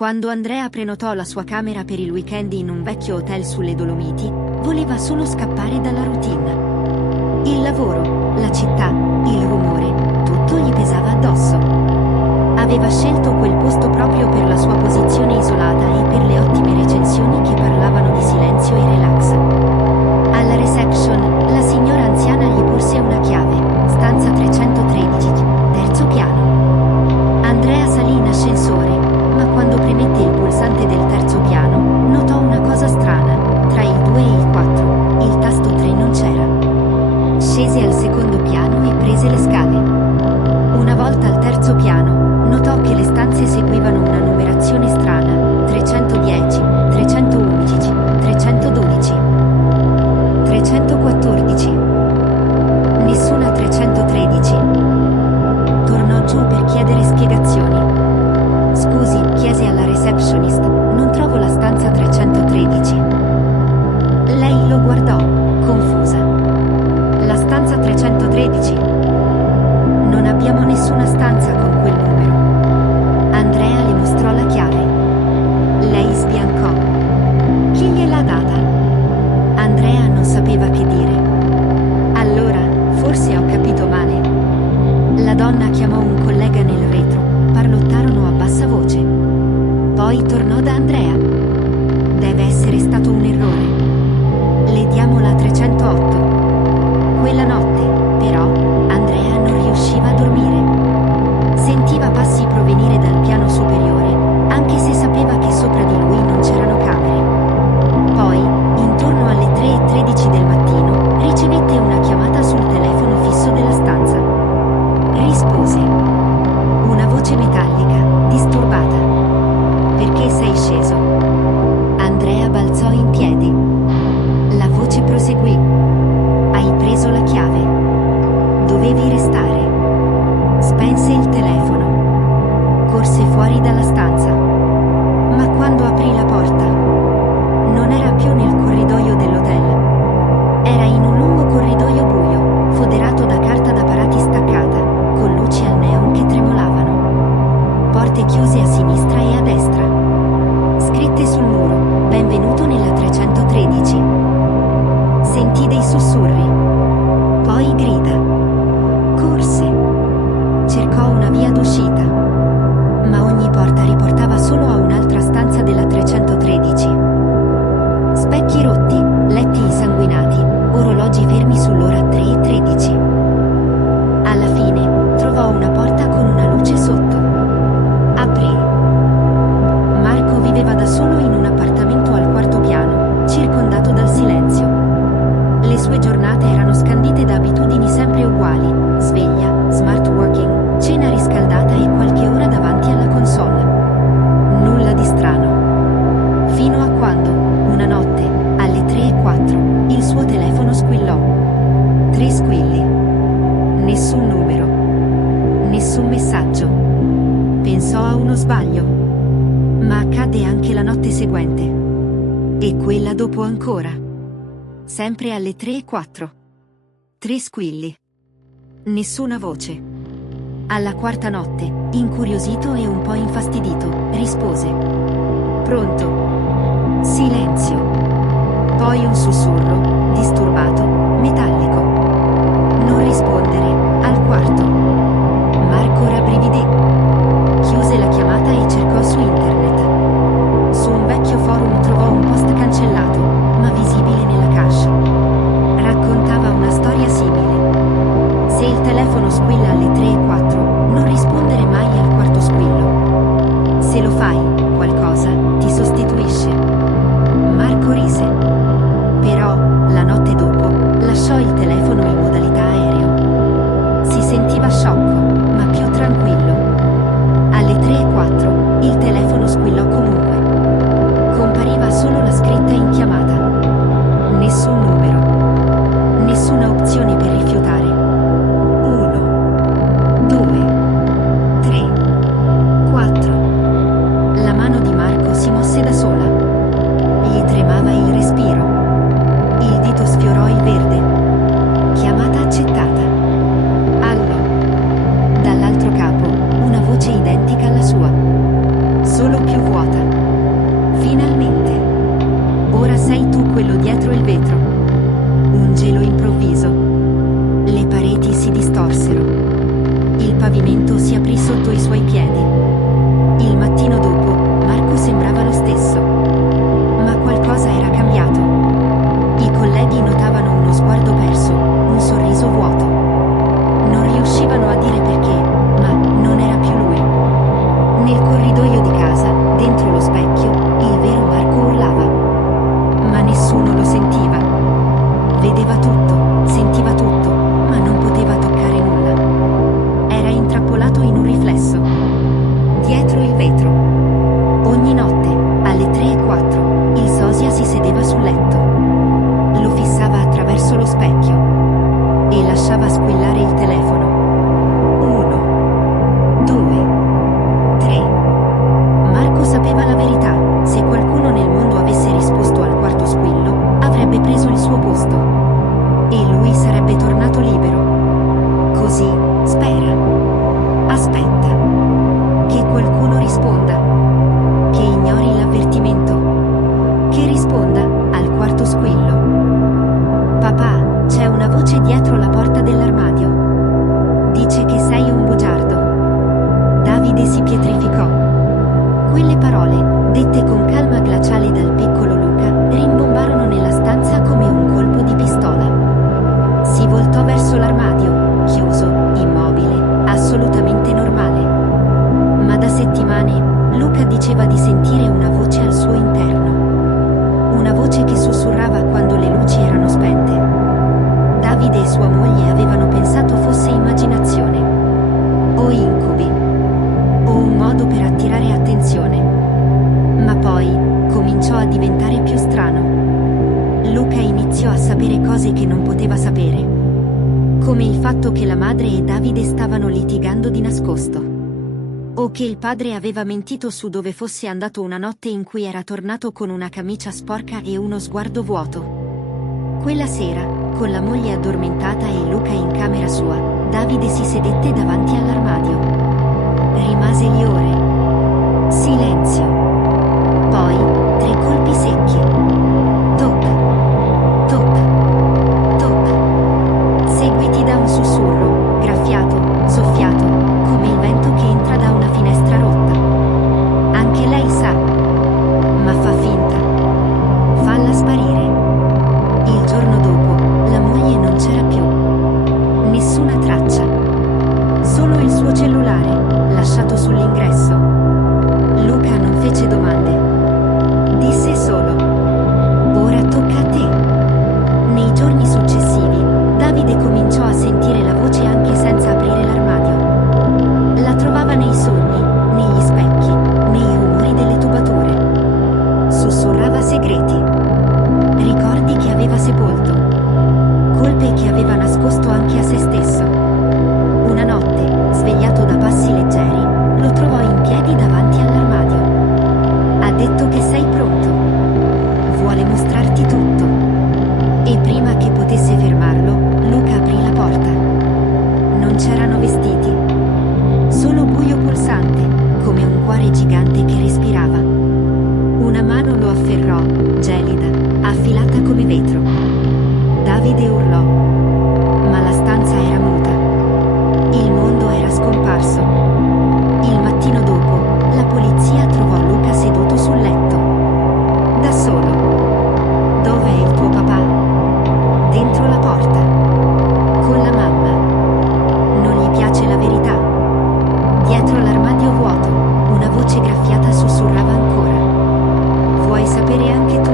Quando Andrea prenotò la sua camera per il weekend in un vecchio hotel sulle Dolomiti, voleva solo scappare dalla routine. Il lavoro, la città, il rumore, tutto gli pesava addosso. Aveva scelto quel posto proprio per la sua posizione isolata e per le ottime recensioni che parlavano di silenzio e relax. Alla reception, la signora anziana gli porse una chiave, stanza 313, terzo piano. Andrea salì in ascensore, ma quando premette il pulsante del terzo piano, notò una cosa strana: tra il 2 e il 4, il tasto 3 non c'era. Scese al secondo piano e prese le scale. Una volta al terzo piano, notò che le stanze seguivano una numerazione strana: 310, 311, 312, 314. Nessuna 313. Tornò giù per chiedere spiegazioni. Scusi, chiese alla receptionist, non trovo la stanza 313. Lei lo guardò, confusa. La stanza 313? Non abbiamo nessuna stanza con quel numero. Andrea le mostrò la chiave. Lei sbiancò. Chi gliel'ha data? Andrea non sapeva che dire. Allora, forse ho capito male. La donna chiamò un collega nel retro. Parlottarono a bassa voce. Poi tornò da Andrea. Deve essere stato un errore. Le diamo la 308. Quella notte, però, Andrea non riusciva a dormire. Sentiva passi provenire dal piano superiore, anche se sapeva che sopra di lui non c'erano camere. Poi, intorno alle 3:13 del mattino, ricevette una chiamata sul telefono fisso della stanza. Rispose. Una voce metallica, disturbata. Perché sei sceso? Andrea balzò in piedi. La voce proseguì. Hai preso la chiave. Dovevi restare. Spense il telefono. Corse fuori dalla stanza. Ma quando aprì la porta, non era più nel corridoio dell'hotel. Era in un lungo corridoio buio, foderato da carta da parati staccata, con luci al neon che tremolavano. Porte chiuse a sinistra e a destra. Scritte sul muro: benvenuto nella 313. Sentì dei sussurri. Poi grida. Corse. Cercò una via d'uscita. Ma ogni porta riportava solo a un'altra stanza della 313. Specchi rotti, letti insanguinati, orologi fermi sull'ora 3:13. Alla fine, trovò una porta con una luce sotto. Aprì. Marco viveva da solo in un appartamento al quarto piano, circondato dal silenzio. Le sue giornate erano scandite da abitudini sempre uguali: sveglia, smart working, cena riscaldata e qualche ora davanti alla console. Nulla di strano. Fino a quando, una notte, alle 3:04, il suo telefono squillò. 3 squilli. Nessun numero. Nessun messaggio. Pensò a uno sbaglio. Ma accadde anche la notte seguente. E quella dopo ancora. Sempre alle 3:04. 3 squilli. Nessuna voce. Alla quarta notte, incuriosito e un po' infastidito, rispose. Pronto? Silenzio. Poi un sussurro, disturbato, metallico. Non rispondere, al quarto. Marco rabbrividì. Chiuse la chiamata e cercò su internet. Su un vecchio forum trovò un post cancellato, ma visibile nella cache. Raccontava una storia simile. Se il telefono squilla alle 3:04, non rispondere mai al quarto squillo. Se lo fai, qualcosa ti sostituisce. Marco rise. Però, la notte dopo, lasciò il telefono in modalità aereo. Si sentiva sciocco, ma più tranquillo. Alle 3:04, il telefono squillò comunque. Compariva solo la scritta in chiamata. Nessun numero. Nessuna opzione per rifiutare. 1, 2, 3, 4. La mano di Marco si mosse da sola. Gli tremava il respiro. Il dito sfiorò il verde. Chiamata accettata. Allo. Dall'altro capo, una voce identica alla sua. Solo più vuota. Quelle parole, dette con calma glaciale dal piccolo Luca, rimbombarono nella stanza come un colpo di pistola. Si voltò verso l'armadio, chiuso, immobile, assolutamente normale. Ma da settimane, Luca diceva di sentire una voce al suo interno. Una voce che sussurrava quando le luci erano spente. Davide e sua moglie avevano pensato fosse immaginazione, o incubi, o un modo per attirare attenzione. Ma poi, cominciò a diventare più strano. Luca iniziò a sapere cose che non poteva sapere. Come il fatto che la madre e Davide stavano litigando di nascosto. O che il padre aveva mentito su dove fosse andato una notte in cui era tornato con una camicia sporca e uno sguardo vuoto. Quella sera, con la moglie addormentata e Luca in camera sua, Davide si sedette davanti all'armadio. Rimase lì ore. Silenzio. Poi, 3 colpi secchi. Toc, toc, toc. Seguiti da un sussurro, graffiato, soffiato, come il vento che entra da una finestra rotta. Anche lei sa. Ma fa finta. Falla sparire. Il giorno dopo, la moglie non c'era più. Nessuna traccia. Solo il suo cellulare, lasciato sull'ingresso. Luca non fece domande. Disse solo: "Ora tocca a te". Nei giorni successivi, Davide cominciò a sentire la voce anche senza aprire l'armadio. La trovava nei sogni, negli specchi, nei rumori delle tubature. Sussurrava segreti. Ricordi che aveva sepolto. Colpe che aveva nascosto anche a se stesso. Una notte, svegliato da passi leggeri, lo trovò in piedi davanti all'armadio. Ha detto che sei pronto. Vuole mostrarti tutto. E prima che potesse fermarlo, Luca aprì la porta. Non c'erano vestiti. Solo buio pulsante, come un cuore gigante che respirava. Una mano lo afferrò, gelida, affilata come vetro. Davide urlò. Ma la stanza era muta. Il mondo era scomparso. Il mattino dopo, la polizia trovò Luca seduto sul letto. Da solo. Dov'è il tuo papà? Dentro la porta. Con la mamma. Non gli piace la verità. Dietro l'armadio vuoto, una voce graffiata sussurrava ancora. Vuoi sapere anche tu?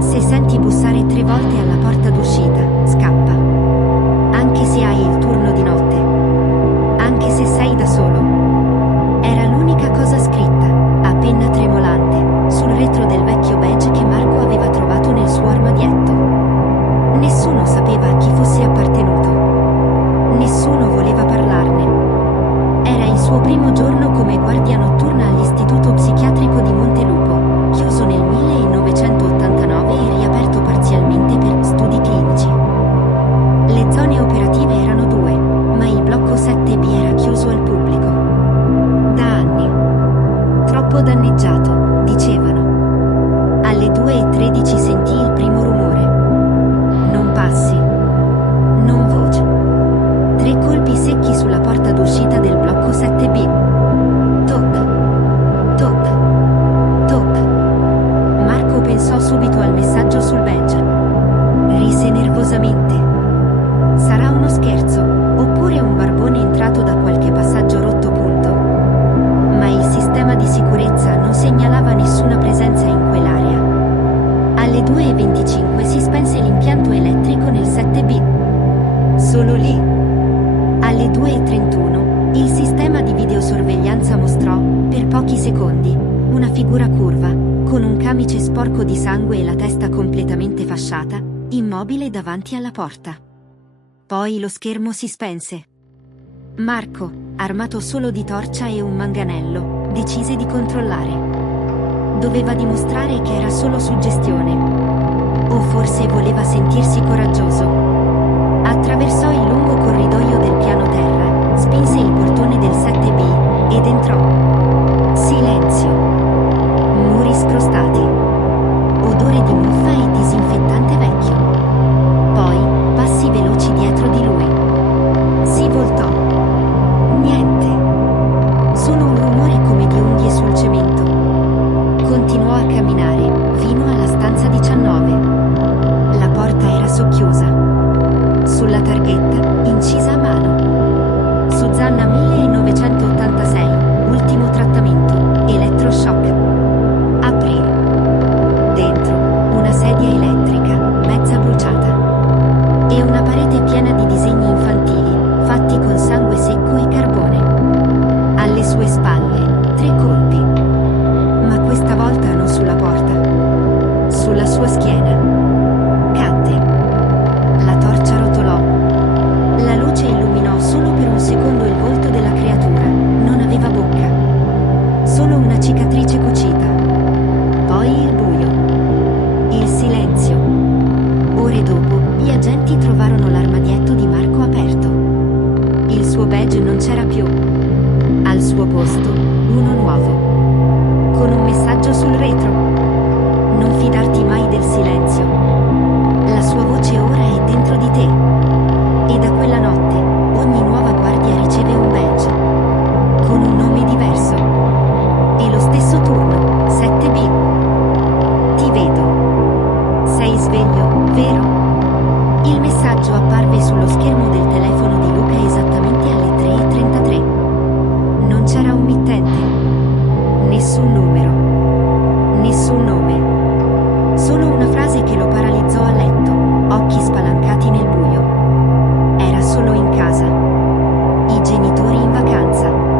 Se senti bussare 3 volte alla porta d'uscita, scappa. Anche se hai il turno di notte. Anche se sei da solo. Era l'unica cosa scritta, a penna tremolante, sul retro del vecchio badge che Marco aveva trovato nel suo armadietto. Nessuno sapeva a chi fosse appartenuto. Nessuno voleva parlarne. Era il suo primo giorno come guardia notturna all'istituto psichiatrico di Montelupo, chiuso nel 1989 e riaperto parzialmente per studi clinici. Le zone operative erano 2, ma il blocco 7B era chiuso al pubblico. Da anni. Troppo danneggiato, dicevano. Alle 2:13 sentì il primo rumore. Non passi. Non voce. 3 colpi secchi sulla porta d'uscita del blocco 7B. Toc. Toc. Toc. Marco pensò subito al messaggio sul badge. Rise nervosamente. Sarà uno scherzo, oppure un barbone entrato da qualche passaggio rotto punto. Ma il sistema di sicurezza non segnalava nessuna presenza in quell'area. Alle 2:25 si spense l'impianto elettrico nel 7B. Solo lì. Alle 2:31, il sistema di videosorveglianza mostrò, per pochi secondi, una figura curva, con un camice sporco di sangue e la testa completamente fasciata, immobile davanti alla porta. Poi lo schermo si spense. Marco, armato solo di torcia e un manganello, decise di controllare. Doveva dimostrare che era solo suggestione. O forse voleva sentirsi coraggioso. Attraversò il lungo corridoio del piano terra, spinse il portone del 7B, ed entrò. Silenzio. Muri scrostati. Odore di muffa e disinfettante vecchio. Poi, passi veloci dietro di lui. Si voltò. Niente. Solo un rumore come di unghie sul cemento. cicatrice cucita. Poi il buio. Il silenzio. Ore dopo, gli agenti trovarono l'armadietto di Marco aperto. Il suo badge non c'era più. Al suo posto, uno nuovo. Con un messaggio sul retro. Non fidarti mai del silenzio. La sua voce ora è dentro di te. E da quella notte, ogni nuova guardia riceve un badge. Con un nome diverso. E lo stesso turno, 7B. Ti vedo. Sei sveglio, vero? Il messaggio apparve sullo schermo del telefono di Luca esattamente alle 3:33. Non c'era un mittente. Nessun numero. Nessun nome. Solo una frase che lo paralizzò a letto, occhi spalancati nel buio. Era solo in casa. I genitori in vacanza.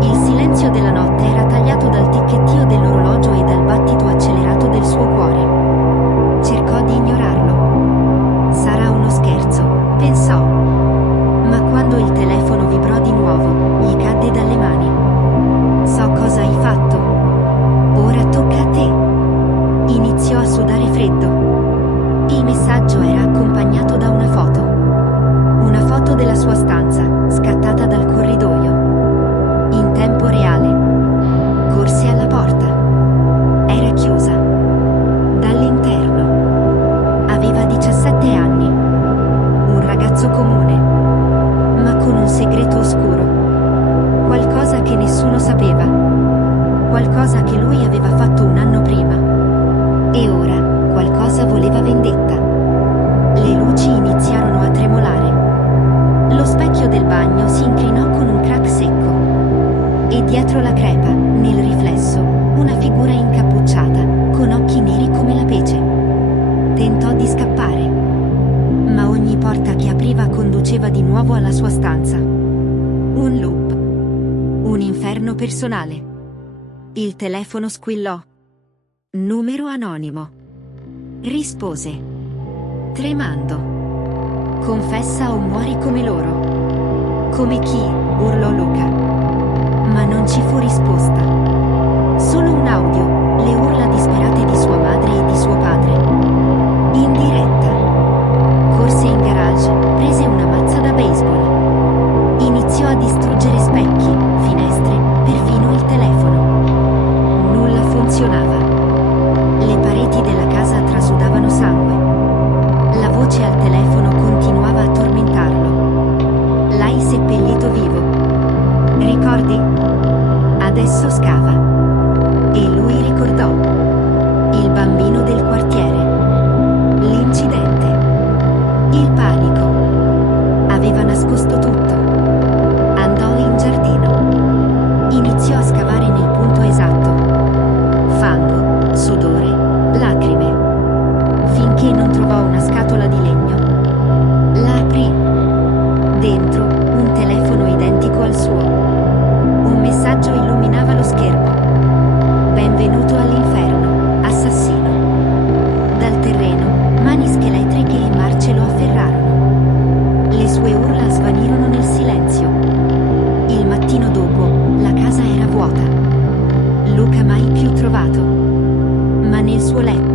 Il silenzio della notte era tagliato dal ticchettio dell'orologio e dal battito accelerato del suo cuore. Cercò di ignorarlo. Sarà uno scherzo, pensò. Ma quando il telefono vibrò di nuovo, gli cadde dalle mani. So cosa hai fatto. Ora tocca a te. Iniziò a sudare freddo. Il messaggio era accompagnato da una foto. Una foto della sua stanza, scattata dal corridoio. In tempo reale. Corse alla porta. Era chiusa. Dall'interno. Aveva 17 anni. Un ragazzo comune. Ma con un segreto oscuro. Qualcosa che nessuno sapeva. Qualcosa che lui aveva fatto un anno prima. E ora, qualcosa voleva vendetta. Le luci iniziarono a tremolare. Lo specchio del bagno si inclinò con un crack secco. E dietro la crepa, nel riflesso, una figura incappucciata, con occhi neri come la pece. Tentò di scappare. Ma ogni porta che apriva conduceva di nuovo alla sua stanza. Un loop. Un inferno personale. Il telefono squillò. Numero anonimo. Rispose. Tremando. Confessa o muori come loro. Come chi? Urlò Luca. Ma non ci fu risposta. Solo un audio, le urla disperate di sua madre e di suo padre. In diretta. Corse in garage, prese una mazza da baseball. Iniziò a distruggere specchi, finestre, perfino il telefono. Nulla funzionava. Le pareti della casa trasudavano sangue. La voce al telefono continuava a tormentarlo. L'hai seppellito vivo. Ricordi? Adesso scava. E lui ricordò. Il bambino del quartiere. L'incidente. Il panico. Aveva nascosto tutto. Andò in giardino. Iniziò a scavare nel punto esatto. Fango, sudore, lacrime. Finché non trovò una scatola di legno. La aprì. Dentro, un telefono identico al suo. Un messaggio illuminava lo schermo. Benvenuto all'inferno, assassino. Dal terreno, mani scheletriche e marce lo afferrarono. Le sue urla svanirono nel silenzio. Il mattino dopo, la casa era vuota. Luca mai più trovato. Ma nel suo letto